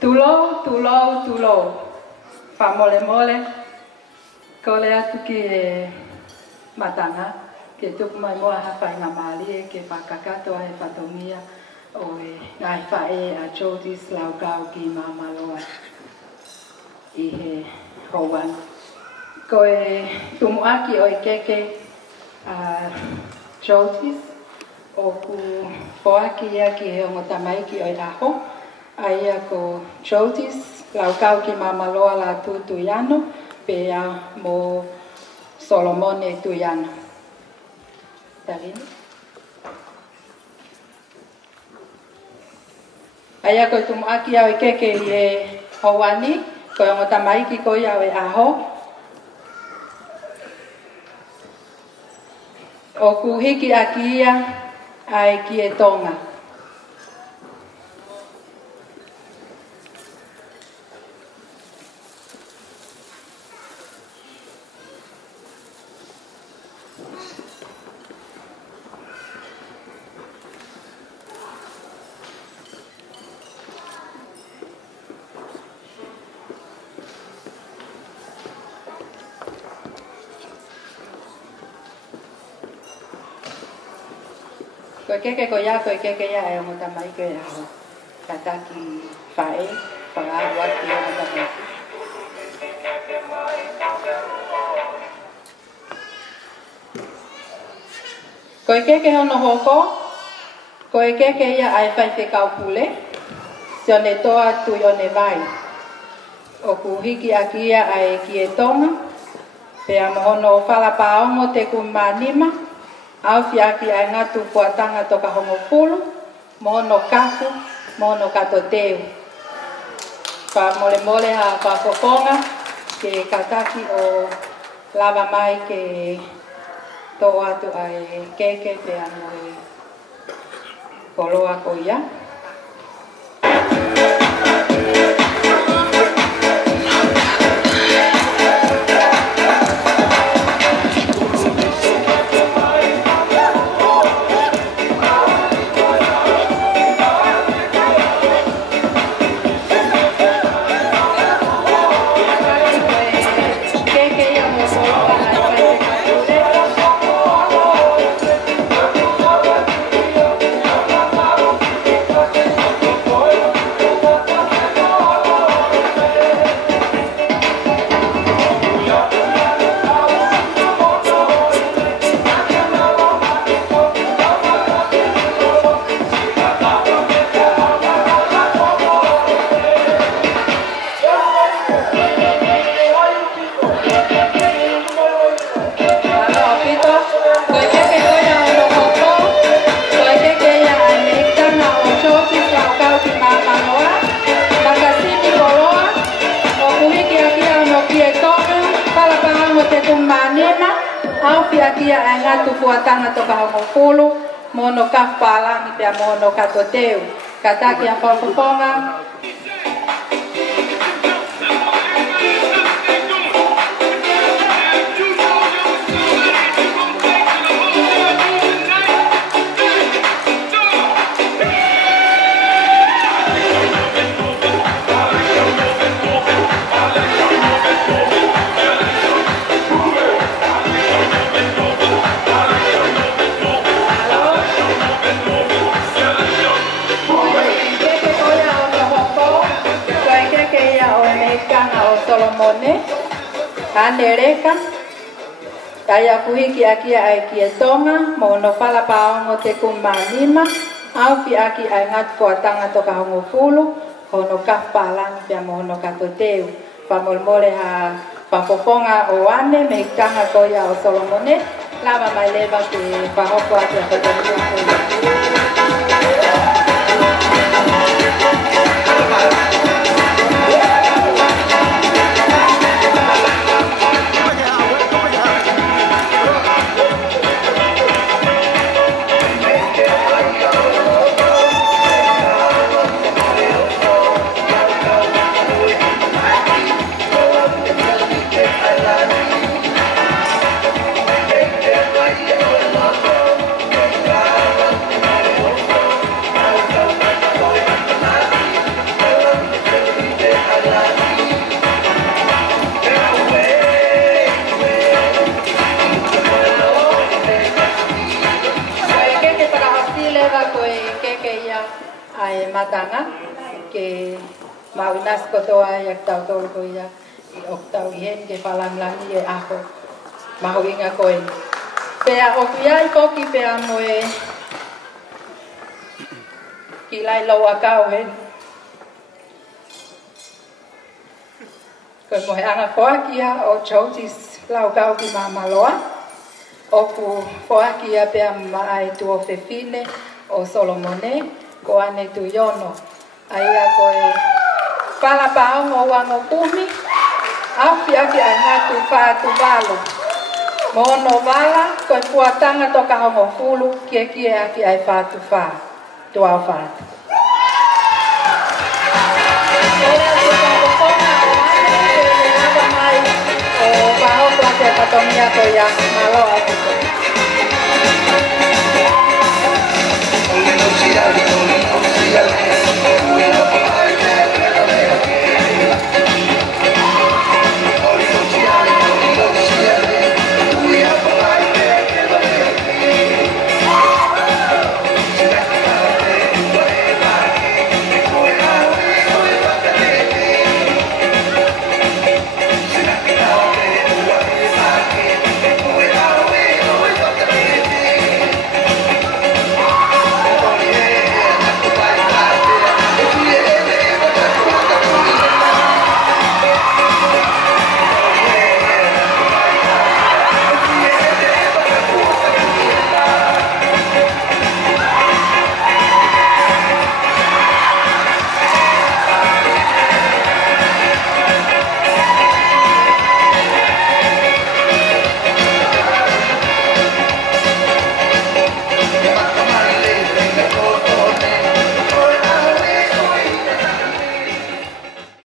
Tulo, tulo, tulo. Fa mole mole. Ko le atu ki e matanga. Ke tuku mai moa hawhai ngā maali e ke whakakato e whatongia o e ngai whae a Jodis lau kau ki Mamaloa i he hauan. Ko e tumuaki o i keke a Jodis o ku poaki ia ki he ongo tamaiki o i aho. Aia ko Jodis lau kau ki Mamaloa la Tuyano pe a mo Solomone Tuyano. Tarini. Aia ko tumuaki au i keke i e hauani, ko ongo tamaiki ko ia o i aho. O ku hiki aki ia ai ki e tonga. Ko keke ko ia ko keke ia e ongo tamai ko e aho. Kataki whae, whakaarua ki ongo tamai. Ko keke hono hoko, ko keke ia ai whai te kaupule, se one toa tui one vai. O ku hiki aki ia ai ki e tonga, pea mohono o whalapaongo te kumanima, au fiaki ai ngatu puatanga toka hongo pulu, mohono kaku, mohono kato teu. Pa mole mole ha pa kokonga, ke kataki o lava mai ke to atu ai keke te anu e koloa ko ia. Kia ai ngatu puatanga toka hongo pulu, mono kapalangi pia mono katoteu. Kataki a whawhawhonga. Solomone, Anereka, kaya kuhiki aki ai ki e tonga, mono whalapaongo te kumanima, au fi aki ai ngat puatanga toka hongo pulu, hono kapalang pia mono katoteu, pamolmole ha papoponga o ane, me kanga koia o Solomone, lava mai leva ki pahoko ati a mai matanga ke maunas kotoa ya tau tol ko ya o tau hen ke palang langi e ako mahuinga koe pea o kuia i koki pea moe ki lai loa kau hen koe mohe anga koakia o chautis lau kau ki mamaloa o ku koakia pea mai tuo fefine o Solomone ko ane tu yono aia koe pala pao mo wango kumi afi aki angatu fatu valo mono vala koe puatanga toka hongo fulu kie kie aki ai fatu fa tua fatu ora tuka kokona o ane koe lava mai o pao koe te patomia koe ya malo aku koe